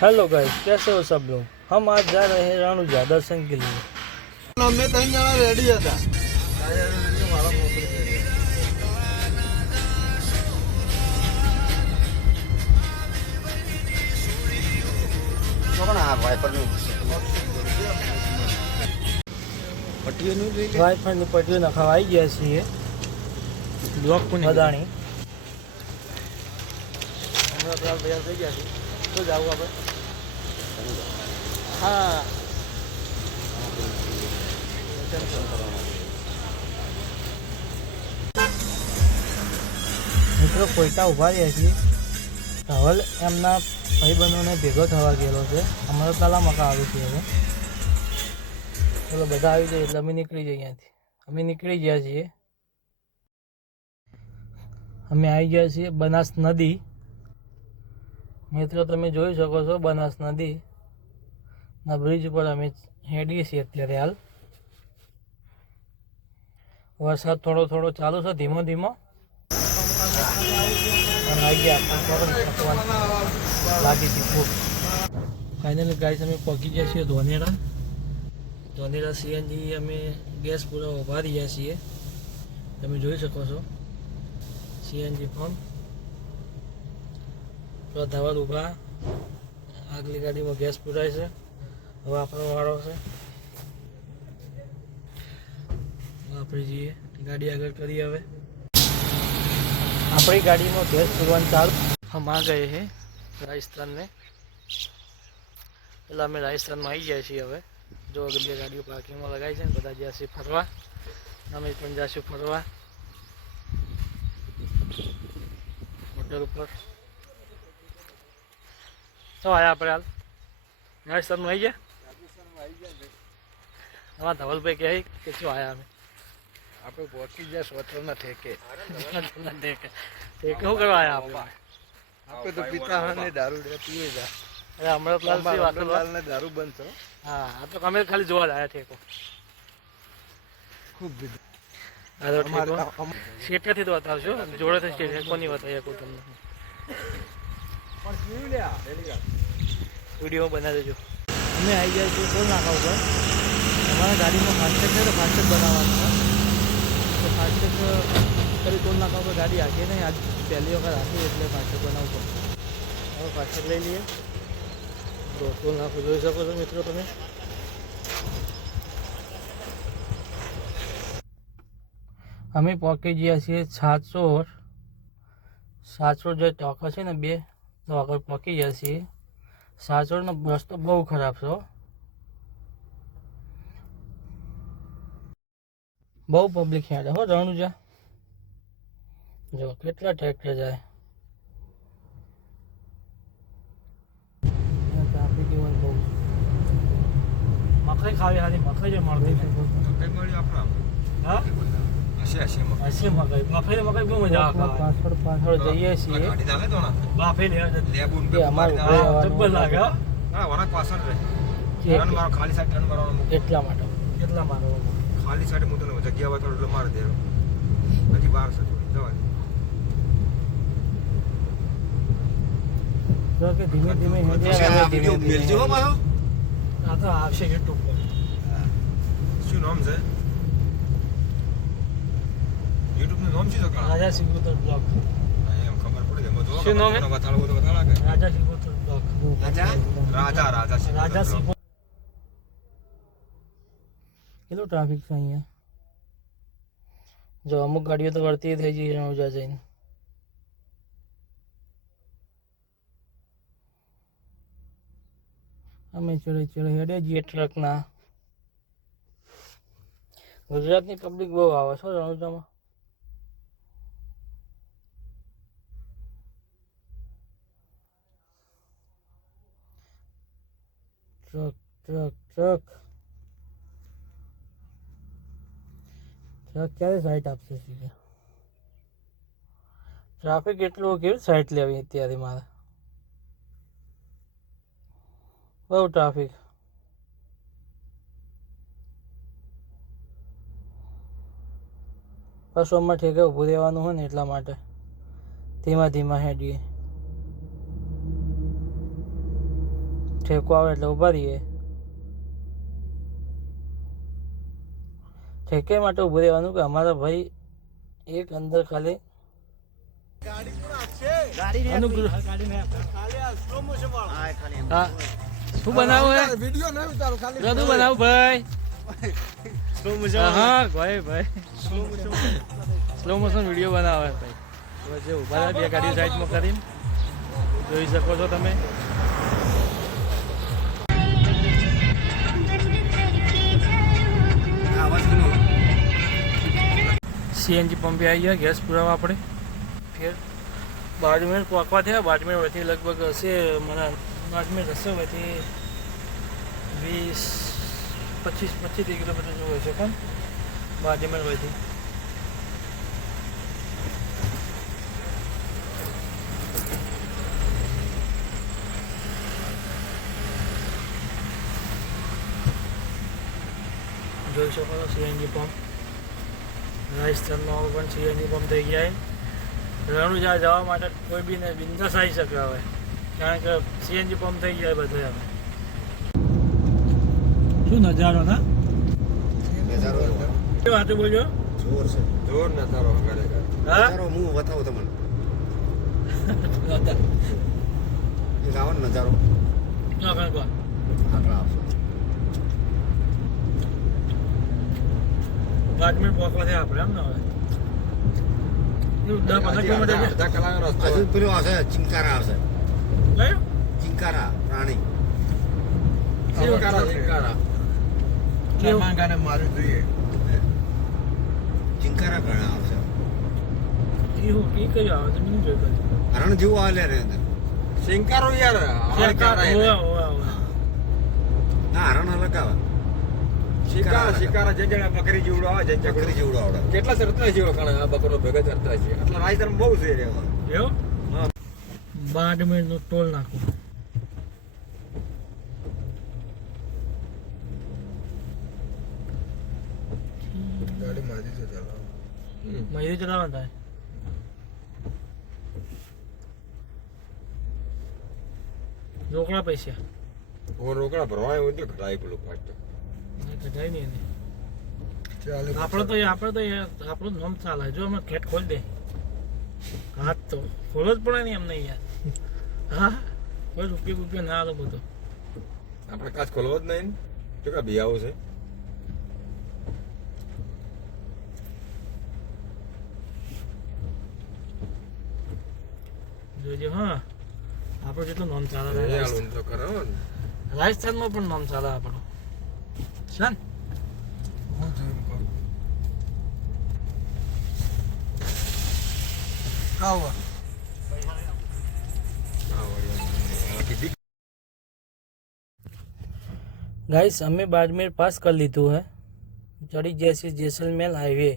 Hello guys कैसे हो सब लोग हम आज जा रहे हैं राणुजा दर्शन के लिए અમે ત્રણ જણા રેડી હતા વાઈફાઈની પટ્ટીઓ નખાવા આવી ગયા છીએ બ્લોક બદાણી હમણાં પેલા તૈયાર થઈ ગયા છે તો જાવું આપણે. હા. મિત્રો કોઈતા ઊભા રહ્યા છીએ. ધવલ એમના ભાઈબંધોને ભેગો થવા ગયેલો છે. અમારો તાલા મકા આવ્યું છે હવે. ચલો, બધા આવી જાય એટલે અમે નીકળી જઈએ અહીંયાથી અમે નીકળી ગયા છીએ. અમે આવી ગયા છીએ બનાસ નદી. મિત્રો, તમે જોઈ શકો છો બનાસ નદી. ના બ્રિજ ઉપર અમે હેડીએ છીએ અત્યારે હાલ. વરસાદ થોડો થોડો ચાલુ છે, ધીમો ધીમો. લાગી હતી ભૂખ ફાઇનલી ગાઈસ અમે પહોંચી ગયા છીએ ધોનેરા. ધોનેરા સીએનજી અમે ગેસ પૂરા ઊભા રહ્યા છીએ. તમે જોઈ શકો છો. સીએનજી પંપ તો ધવલ ઊભા. આગલી ગાડીમાં ગેસ પૂરાય છે. હવે આપણો વાળો છે. આપણે જઈએ. ગાડી આગળ કરીએ હવે આપણી ગાડીમાં ગેસ પૂરવાનું ચાલુ. હમ, આ ગए હે. રાજસ્થાન એટલે અમે રાજસ્થાનમાં આવી જાય છીએ હવે. જો બે ગાડીઓ પાર્કિંગમાં લગાવી છે ને, બધા જશે ફરવા. અમે પણ જઈશું ફરવા. હોટલ ઉપર. શું આયા આપણે હાલ. રાજસ્થાનમાં આવી ગયા? અમારા ધવલભાઈ કહે કે શું આયા અમે? આપણે પહોંચી ગયા સ્વતંત્ર ઠેકે. તે શું કરવા આયા આપણે? આપણે તો પિતા હા ને દારૂ પીએ જા અરે અમૃતલાલ વાસુલાલ ને દારૂ બંધ થયો. હા આ તો અમે ખાલી જોવા આવ્યા ઠેકો. ખૂબ બીજું ઠેકો. શેઠિયાથી તો બતાવશો જોડેથી ઠેકો નહીં બતાવી શકું તમને? વીડિયો બનાવી દેજો. અમે આવી ગયા છીએ ટોલ નાકા ઉપર. અમારા ગાડીમાં ફાસ્ટેગ છે તો ફાસ્ટેગ બનાવવાનું છે. તો ફાસ્ટેગ કરી ટોલ નાકા ઉપર ગાડી હાકીએ નહીં. આજ પહેલી વખત હાકી એટલે ફાસ્ટેગ બનાવવું પડશે હવે ફાસ્ટેગ લઈ લઈએ. તો ટોલ નાકું જોઈ શકો છો મિત્રો તમે. અમે પહોંચી ગયા છીએ સાતસો સાતસોર જે ચોકો છે ને બે તો આગળ પકી ગયા છીએ. સાસોડનો રસ્તો બહુ ખરાબ છે બહુ પબ્લિક હેડે હો રણુજા જો. કેટલા ટ્રેક્ટર જાય. મકાઈ ખાવી હારી મકાઈ જે મળતી નહીં. હા? હશે મકાઈ. બાફેલી મકાઈ. બહુ મજા આવે. પાછળ પાછળ જઈએ છીએ. બાફેલી એ અમારું જબ્બર લાગે હો. કે- ખાલી સાઈડ ટર્ન મારવાનો એટલા માટે. કેટલા મારો ખાલી સાઈડ હું તને જગ્યા હોય થોડું એટલે મારી દે. હજી બાર છે થોડી જવા દે. કે ધીમે ધીમે મેલજો પાછો. આ તો આવશે યુટ્યુબ પર. શું નામ છે? યુટ્યુબનું નામ શું છે? રાજા સિંગોતર બ્લોગ હા, એમ ખબર પડી. એમાં જોવો શું નામ? કે તો બતાડા કે. રાજા સિંગોતર બ્લોગ રાજા રાજા સિંહ. રાજા સિંગો કેટલું ટ્રાફિક છે અહીંયા જો અમુક ગાડીઓ તો વળતી થઈ જઈ રણુજા જઈને અમે ચડે ચડે હેડે જઈએ ટ્રકના ગુજરાતની પબ્લિક બહુ આવે છે રણુજામાં ટ્રક ટ્રક ટ્રક ટ્રક ક્યારે સાઈટ આપશે સીધે? ટ્રાફિક એટલું કેવી સાઈટ લેવી અત્યારે મારે? બહુ ટ્રાફિક બસોમાં ઠેકે ઊભું રહેવાનું હોય ને એટલા માટે. ધીમા ધીમા હેડીએ. ઠેકો આવે એટલે ઊભા રહીએ. ઠેકે માટે ઊભું રહેવાનું કે અમારા ભાઈ એક અંદર ખાલી શું બનાવું હે વિડિયો નહીં ઉતારો ખાલી શું બનાવું ભાઈ. હા ભાઈ ભાઈ. સ્લો મોશન વીડિયો બનાવે ભાઈ. જે ઊભા રહ્યા બે ગાડીઓ સાઈડમાં કરીને જોઈ શકો છો તમે. સીએનજી પંપે આવી ગયા, ગેસ પુરાવા આપણે. ફેર બાજમેર પાકવા થયા. બાજમેર વચ્ચે લગભગ હશે, મને બાજમેર હશે વચ્ચે વીસ, પચીસ પચીસ કિલોમીટર જેવું હશે પણ બાજમેર વધી જોઈ શકો સીએનજી પંપ. રાજસ્થાનમાં પણ સીએનજી પંપ થઈ જાય છે રણુજા જવા માટે કોઈ બી ને બિંદાસ આવી શકે હવે. કારણ કે સીએનજી પંપ થઈ જાય બધે હવે. શું નજારો ના? નજારો શું વાતે બોલ્યો? જોર છે. જોર નજારો ખરેખર નજારો હું બતાવું તમને. એક નજારો. ના કાંઈ કહો. આગળ આવશે પાંચ મિનિટ પહોંચવા થયા આપણે એમ ને હવે. છે. પેલું આવશે ચિંકારા આવશે. ચિંકારા પ્રાણી ચિંકારા. મારવી જોઈએ. ચિંકારા પ્રાણી આવશે. એ કયું આવે? છે નહીં જોયું કદી. હરણ જેવું આવે રે ચિંકારો યાર. ના હરણ અલગ આવે. શિકારા શિકારા જે જણા બકરી જીવડો આવે છે બકરી જીવડો આવડે. કેટલા સરતા જીવડો એવા આ બકરો ભેગા ચરતા છે. એટલે રાજધર્મ બહુ છે રે એવા. એવું? હા. બાડમેરનું ટોલ નાખો. ગાડી મારી છે ચાલો. મહિને ચલાવવાનું થાય. રોકડા પૈસા. રોકડા ભરવા આવ્યો તો ઘટાય પેલું ફાસ્ટ નહીં કઢાય નહીં એને. ચાલે આપણે તો આપણે તો આપણું નામ ચાલે. જો અમે ખેટ ખોલી દે. હાથ તો ખોલો જ પડે નહીં એમને યાર. હા? કોઈ રૂપિયો રૂપિયો ના આલો બધો. આપણે કાચ ખોલવો જ નહીં તો બી બિયાવો છે. જોજો હા. આપણે જેટલું નામ ચાલે? એ તો કરો રાજસ્થાનમાં પણ નામ ચાલે આપણું. Lan. Kalma. गाइस हमें बाजमेर पास कर ली तो है। जड़ी जैसे जैसलमेर हाईवे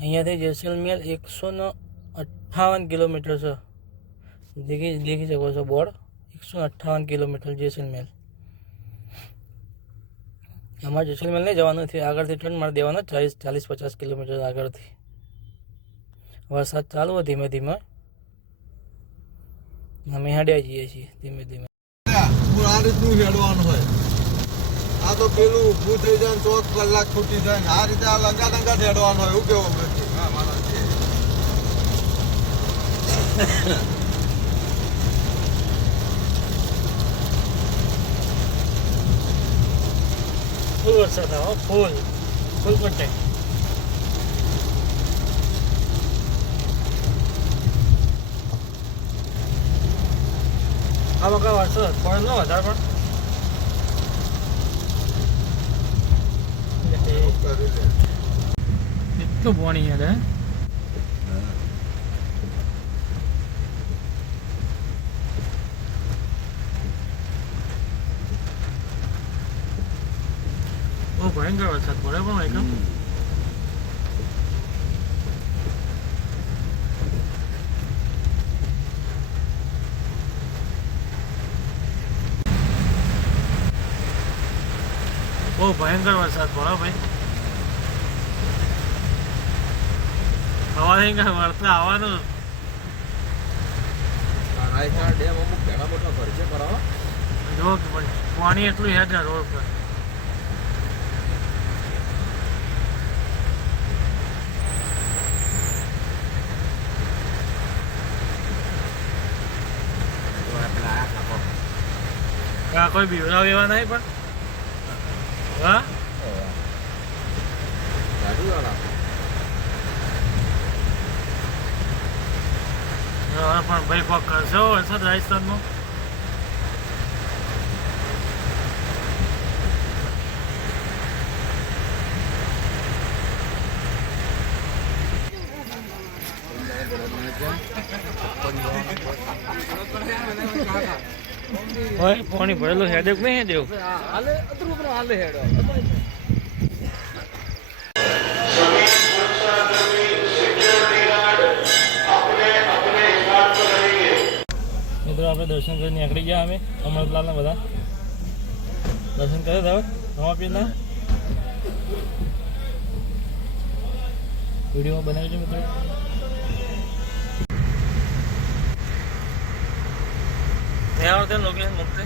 अँ थे जैसलमेर एक सौ न अठावन किलोमीटर से। देखी देखी सको बोर्ड एक सौ अठावन किलोमीटर जैसलमेर અમારે જેસલમેર નહીં જવાનું નથી આગળથી ટ્રેન મારે દેવાનો ચાલીસ ચાલીસ પચાસ કિલોમીટર આગળથી. વરસાદ ચાલુ હોય ધીમે ધીમે. અમે હાડ્યા જઈએ છીએ ધીમે ધીમે. આ રીતનું હેડવાનું હોય. આ તો પેલું ઊભું થઈ જાય ને કલાક ખૂટી જાય ને આ રીતે આ લંગા લંગા હેડવાનું હોય. એવું કેવું નથી હા મારા ફૂલ વરસાદ આવે ફૂલ. ફૂલ કોન્ટેક્ટ આ વખત વરસાદ પડે ન વધારે પણ. એટલું પાણી યાર? હે બહુ ભયંકર વરસાદ પડે પણ એકદમ બહુ ભયંકર વરસાદ પડે ભાઈ હવા નહીં કે વરસાદ આવવાનું ડેમ અમુક ઘણા મોટા ભર છે બરાબર જો પણ પાણી એટલું હેડ ને રોડ પર તો આ પેલા આ કાપો. આ કોઈ બીવડાવ એવા નહીં પણ. હા? પણ ભાઈ કોક કરશે વરસાદ રાજસ્થાનમાં. હોય? પાણી ભરેલું હેડેક નહીં દેવું હાલે અતરું પણ હાલે હેડો. મિત્રો આપણે દર્શન કરીને નીકળી ગયા અમે અમરલાલના બધા. દર્શન કર્યા હતા હવે? રમાપીરના વીડિયો બનાવી છે મિત્રો. ત્યાં આવડતે લોકેશન મૂકતે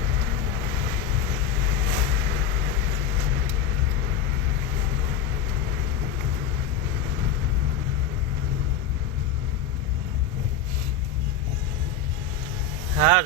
હાર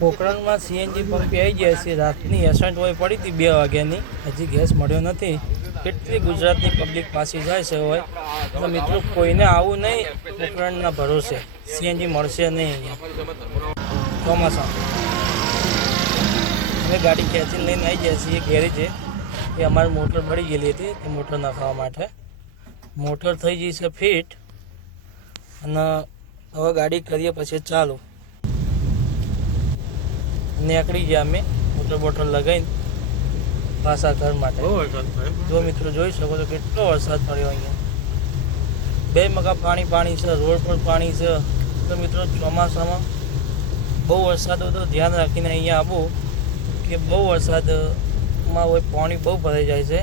પોખરણમાં સીએનજી પંપી આવી ગયા છે. રાતની એસન્ટ હોય પડી હતી બે વાગ્યાની. હજી ગેસ મળ્યો નથી. કેટલી ગુજરાતની પબ્લિક પાછી જાય છે, હોય. તો મિત્રો કોઈને આવું નહીં પોખરણના ભરોસે. સીએનજી મળશે નહીં અહીંયા. ચોમાસા. અમે ગાડી ખેંચીને લઈને આવી જાય છીએ ગેરેજે. એ અમારી મોટર પડી ગયેલી હતી એ મોટર નાખવા માટે. મોટર થઈ ગઈ છે ફિટ. અને હવે ગાડી કરીએ પછી ચાલુ. નીકળી ગયા અમે મોટર બોટલ લગાવીને પાછા ઘર માટે. જો મિત્રો જોઈ શકો છો કેટલો વરસાદ પડ્યો અહીંયા. બે મગા પાણી પાણી છે રોડ પર પાણી છે. તો મિત્રો ચોમાસામાં બહુ વરસાદ હોય તો ધ્યાન રાખીને અહીંયા આવો કે બહુ વરસાદમાં હોય પાણી બહુ ભરાઈ જાય છે.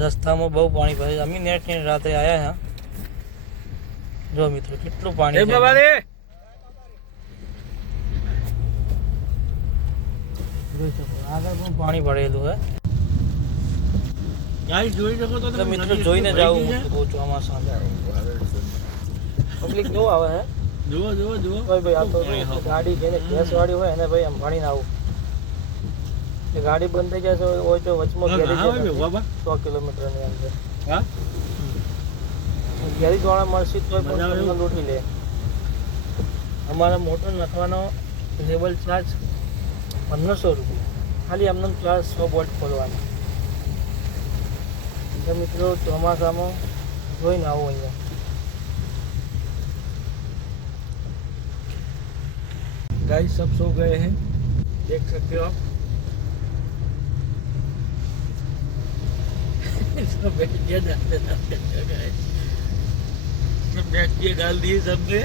રસ્તામાં બહુ પાણી ભરાય છે અમે નેટ ને રાતે આવ્યા હા. જો મિત્રો કેટલું પાણી આગળ પણ પાણી ભરેલું હે. જોઈ શકો તો મિત્રો જોઈને જાવ બહુ ચોમાસા પબ્લિક જો આવે હે. જુઓ જુઓ જુઓ. ભાઈ ભાઈ આ તો ગાડી જેને ગેસ વાળી હોય એને ભાઈ આમ ભણીને આવું. એ ગાડી બંધ થઈ જશે હોય તો વચમાં ગેરેજ સો કિલોમીટરની અંદર. હા? ગેરેજ વાળા મળશે તો લૂંટી લે. અમારા મોટર નખવાનો લેબલ ચાર્જ પંદરસો રૂપિયા. ખાલી અમને ચાર્જ સો બોલ્ટ ખોલવાનો. તો મિત્રો ચોમાસામાં જોઈને આવો અહીંયા गाइस सब सो गए हैं देख सकते हो आप सब बैठिए डालते डालते गए सब बैठिए डाल दिए सबने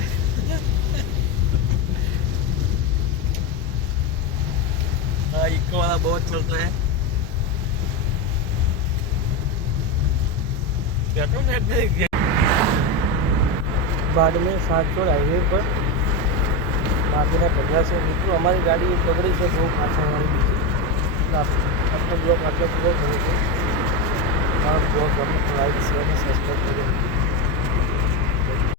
हाँ इको वाला बहुत चलता है बैठो नेट में બાડમેર સાતચોડ હાઈવે પર બાકીના ઢગલા છે મિત્રો અમારી ગાડી બગડી છે બહુ પાછળવાળી બીજી આપણો બ્લોક આટલો પૂરો થયો છે મારો બ્લોગ ગમે તો લાઈક શેર અને સબસ્ક્રાઈબ